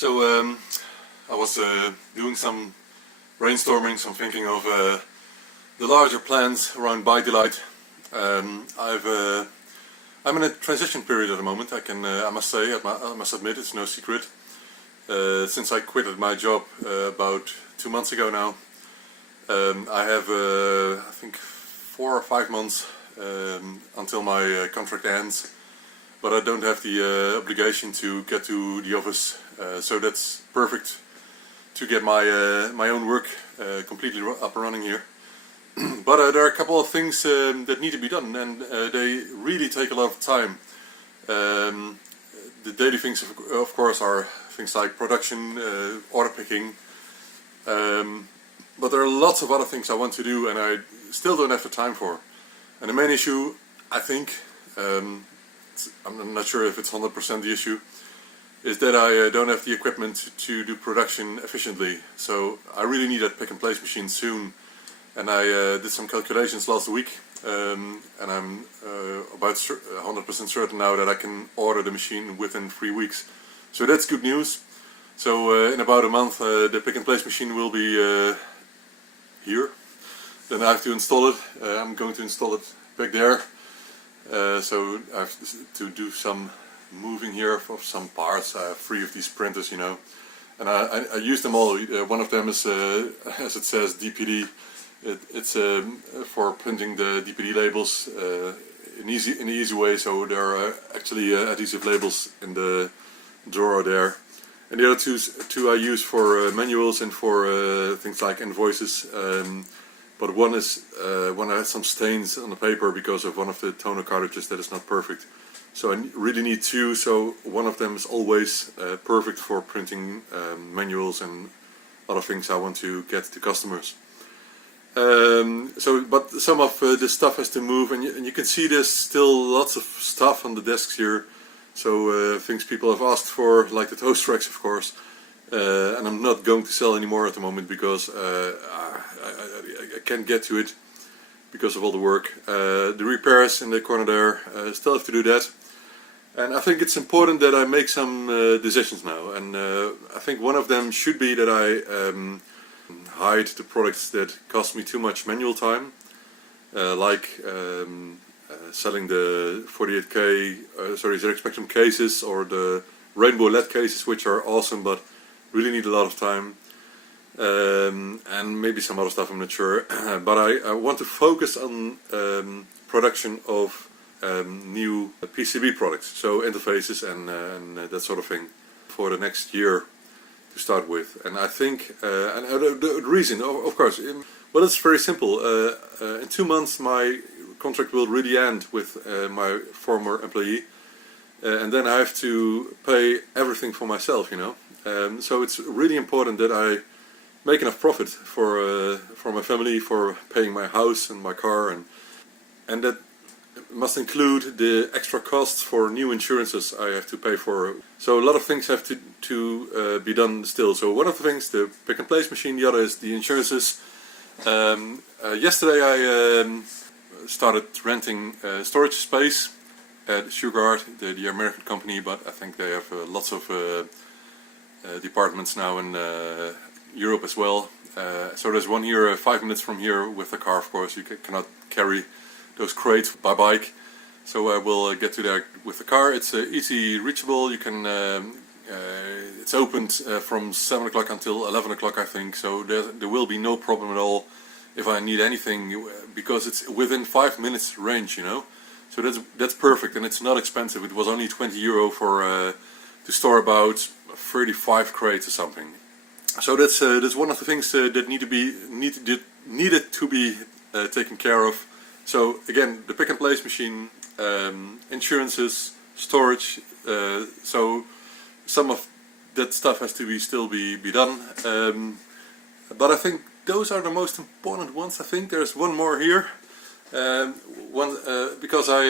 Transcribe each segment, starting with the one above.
So I was doing some brainstorming, some thinking of the larger plans around ByteDelight. I'm in a transition period at the moment. I must say, I must admit, it's no secret. Since I quitted my job about 2 months ago now, I have I think 4 or 5 months until my contract ends. But I don't have the obligation to get to the office, so that's perfect to get my own work completely up and running here. But there are a couple of things that need to be done, and they really take a lot of time. The daily things, of course, are things like production, order picking, but there are lots of other things I want to do and I still don't have the time for. And the main issue, I think, I'm not sure if it's 100% the issue, is that I don't have the equipment to do production efficiently. So I really need a pick and place machine soon, and I did some calculations last week, and I'm about 100% certain now that I can order the machine within 3 weeks. So that's good news. So in about a month the pick and place machine will be here. Then I have to install it. I'm going to install it back there. So I have to do some moving here of some parts. I have 3 of these printers, you know, and I use them all. One of them is, as it says, DPD. It's for printing the DPD labels in an easy way. So there are actually adhesive labels in the drawer there. And the other two I use for manuals and for things like invoices. But one has some stains on the paper because of one of the toner cartridges that is not perfect. So I really need 2, so one of them is always perfect for printing manuals and other things I want to get to customers. But some of this stuff has to move, and you can see there's still lots of stuff on the desks here. So things people have asked for, like the toast racks, of course. And I'm not going to sell anymore at the moment because I can't get to it because of all the work. The repairs in the corner there, still have to do that. And I think it's important that I make some decisions now. And I think one of them should be that I hide the products that cost me too much manual time, like selling the 48K, ZX Spectrum cases or the Rainbow LED cases, which are awesome but really need a lot of time, and maybe some other stuff, I'm not sure. But I want to focus on production of new PCB products, so interfaces and that sort of thing, for the next year to start with. And I think, and the reason, of course, well, it's very simple. In 2 months my contract will really end with my former employee, and then I have to pay everything for myself, you know. So it's really important that I make enough profit for my family, for paying my house and my car, and that must include the extra costs for new insurances I have to pay for. So a lot of things have to be done still. So one of the things, the pick and place machine, the other is the insurances. Yesterday I started renting storage space at Sugarheart, the American company, but I think they have lots of departments now in Europe as well. So there's one here 5 minutes from here with the car, of course. You cannot carry those crates by bike, so I will get to there with the car. It's easy reachable. You can it's opened from 7 o'clock until 11 o'clock, I think, so there will be no problem at all if I need anything, because it's within 5 minutes range, you know. So that's perfect, and it's not expensive. It was only €20 for to store about 35 crates or something. So that's one of the things that needed to be taken care of. So again, the pick and place machine, insurances, storage. So some of that stuff has to still be done. But I think those are the most important ones. I think there's one more here. Because I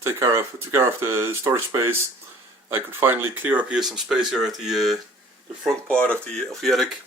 took care of the storage space, I could finally clear up here some space here at the front part of the attic,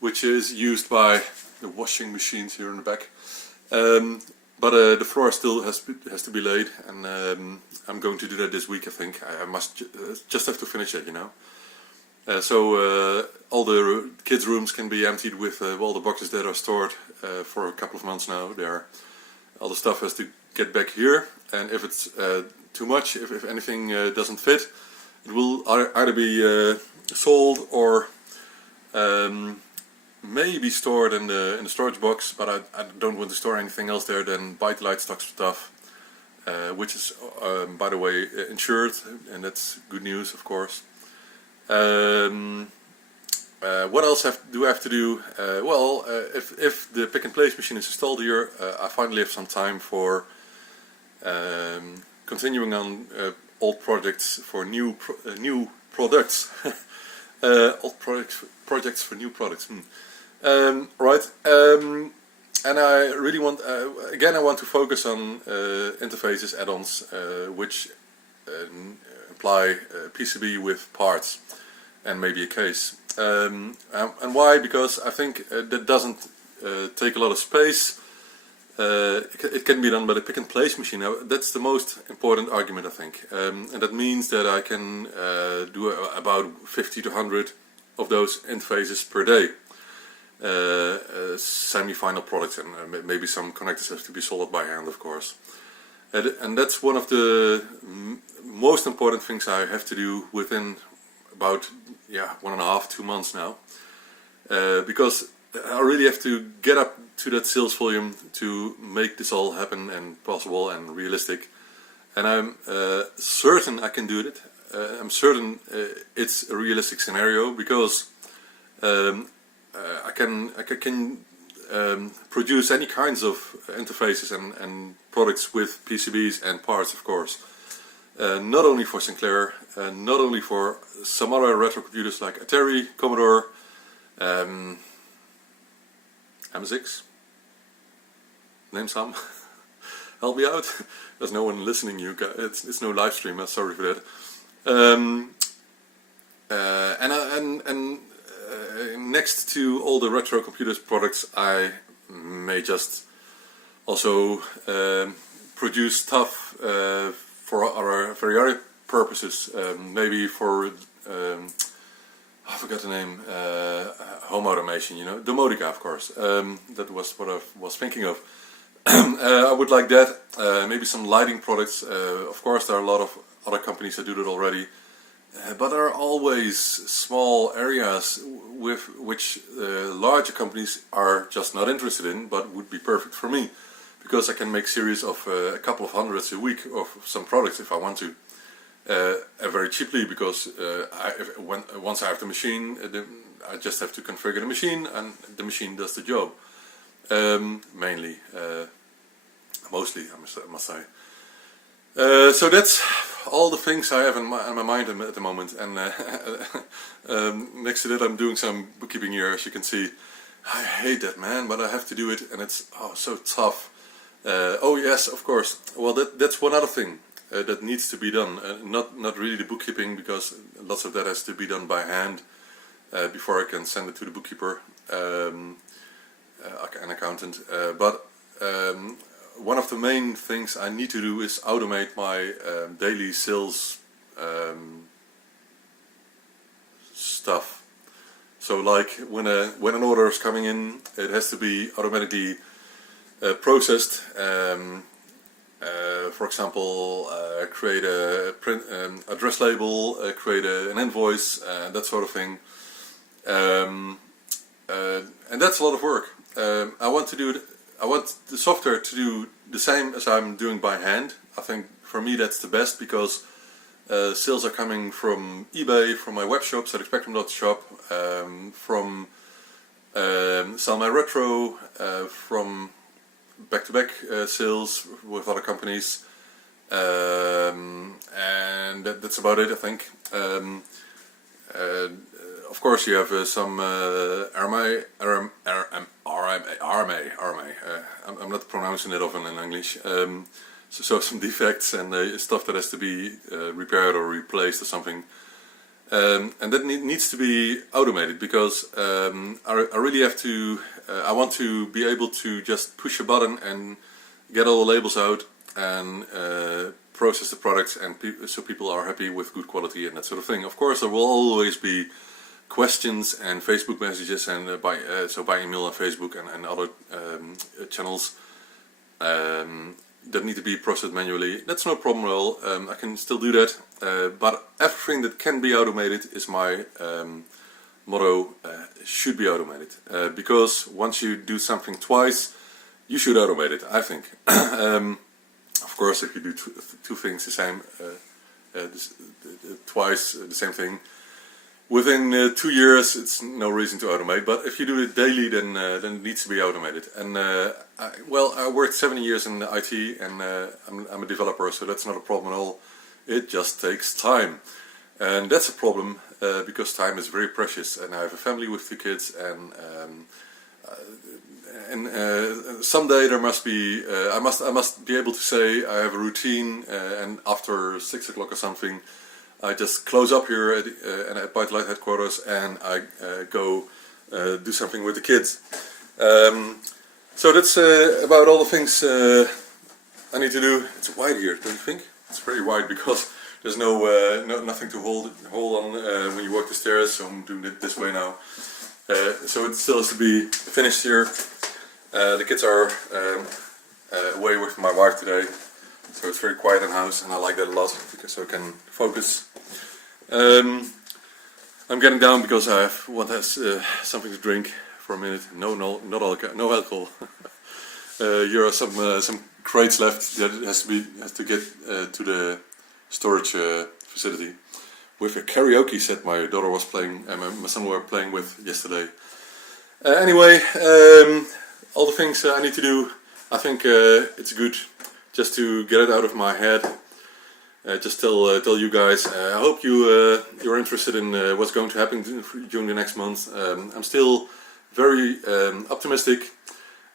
which is used by the washing machines here in the back. But the floor still has to be laid, and I'm going to do that this week, I think. I must just have to finish it, you know. So all the kids' rooms can be emptied with all the boxes that are stored for a couple of months now. All the stuff has to get back here, and if it's too much, if anything doesn't fit, it will either be sold or maybe stored in the storage box. But I don't want to store anything else there than ByteDelight stock stuff, which is by the way insured, and that's good news, of course. What else do I have to do? Well, if the pick and place machine is installed here, I finally have some time for continuing on old projects for new products. Old projects for new products. Right. And I really want, again, I want to focus on interfaces, add-ons, which imply PCB with parts and maybe a case. And why? Because I think that doesn't take a lot of space. It can be done by the pick and place machine. Now, that's the most important argument, I think. And that means that I can do about 50 to 100 of those interfaces per day. Semi-final products, and maybe some connectors have to be soldered by hand, of course. And that's one of the most important things I have to do within about 1.5 to 2 months now, because I really have to get up to that sales volume to make this all happen and possible and realistic. And I'm certain I can do it. I'm certain it's a realistic scenario, because I can produce any kinds of interfaces and products with PCBs and parts, of course. Not only for Sinclair, not only for some other retro computers like Atari, Commodore, MSX, name some. Help me out. There's no one listening. You guys. It's no live stream. Sorry for that. Next to all the retro computers products, I may just also produce stuff for other purposes. Maybe for I forgot the name. Home automation. You know, domotica, of course. That was what I was thinking of. I would like that. Maybe some lighting products. Of course, there are a lot of other companies that do that already. But there are always small areas with which larger companies are just not interested in, but would be perfect for me, because I can make series of a couple of hundreds a week of some products if I want to, very cheaply, because once I have the machine, I just have to configure the machine, and the machine does the job. Mostly, I must say. So that's all the things I have in my mind at the moment, and next to that I'm doing some bookkeeping here, as you can see. I hate that, man, but I have to do it, and it's so tough. Oh yes, of course. Well, that's one other thing that needs to be done. Not really the bookkeeping, because lots of that has to be done by hand before I can send it to the bookkeeper, an accountant. But one of the main things I need to do is automate my daily sales stuff. So, like when an order is coming in, it has to be automatically processed. For example, create a print address label, create an invoice, that sort of thing. And that's a lot of work. I want to do it. I want the software to do the same as I'm doing by hand. I think for me that's the best, because sales are coming from eBay, from my web shop, SatisFactory.shop, from Sell My Retro, from back-to-back sales with other companies, and that's about it, I think. Of course, you have some RMA. I'm not pronouncing it often in English. So some defects and stuff that has to be repaired or replaced or something. And that needs to be automated, because I really have to. I want to be able to just push a button and get all the labels out and process the products, and so people are happy with good quality and that sort of thing. Of course, there will always be questions and Facebook messages and by email and Facebook and other channels that need to be processed manually. That's no problem at all. I can still do that, but everything that can be automated is my motto, should be automated, because once you do something twice, you should automate it, I think. Of course, if you do two things the same, twice the same thing, within 2 years it's no reason to automate. But if you do it daily, then it needs to be automated. And I worked 7 years in IT, and I'm a developer, so that's not a problem at all. It just takes time, and that's a problem because time is very precious. And I have a family with 2 kids, and someday there must be I must be able to say I have a routine, and after 6 o'clock or something I just close up here at ByteDelight headquarters, and I go do something with the kids. So that's about all the things I need to do. It's wide here, don't you think? It's very wide because there's nothing to hold on when you walk the stairs, so I'm doing it this way now. So it still has to be finished here. The kids are away with my wife today, so it's very quiet in the house, and I like that a lot because I can focus. I'm getting down because I want something to drink for a minute. No alcohol. Here are some crates left that has to get to the storage facility with a karaoke set my daughter was playing and my son were playing with yesterday. Anyway, all the things I need to do, I think it's good just to get it out of my head. Just tell you guys. I hope you're interested in what's going to happen during the next month. I'm still very optimistic,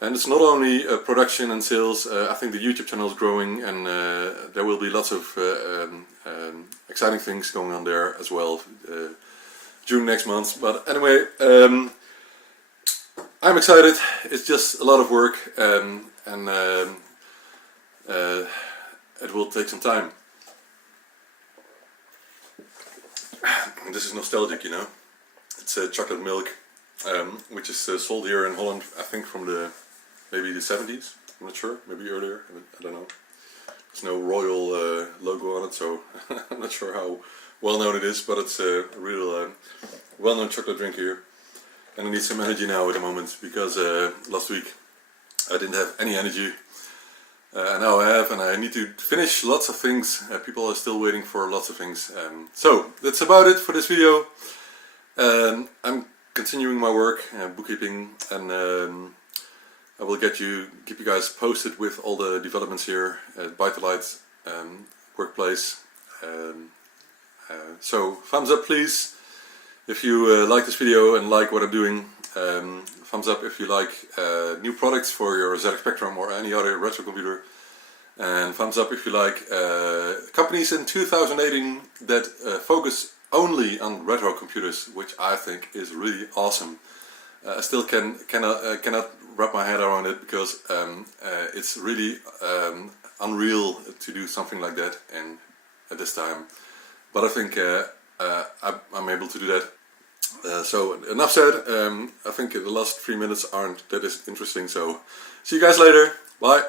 and it's not only production and sales. I think the YouTube channel is growing, and there will be lots of exciting things going on there as well during next month. But anyway, I'm excited. It's just a lot of work, and it will take some time. This is nostalgic, you know. It's chocolate milk, which is sold here in Holland, I think from maybe the 70s. I'm not sure, maybe earlier. I don't know. There's no royal logo on it, so I'm not sure how well known it is. But it's a real well-known chocolate drink here, and I need some energy now at the moment because last week I didn't have any energy. Now I have, and I need to finish lots of things. People are still waiting for lots of things. So that's about it for this video. I'm continuing my work, bookkeeping, and I will keep you guys posted with all the developments here at ByteDelight workplace. So thumbs up please if you like this video and like what I'm doing. Thumbs up if you like new products for your ZX Spectrum or any other retro computer, and thumbs up if you like companies in 2018 that focus only on retro computers, which I think is really awesome. I still cannot wrap my head around it because it's really unreal to do something like that at this time, but I think I'm able to do that. So enough said. I think the last 3 minutes aren't that interesting, so see you guys later. Bye.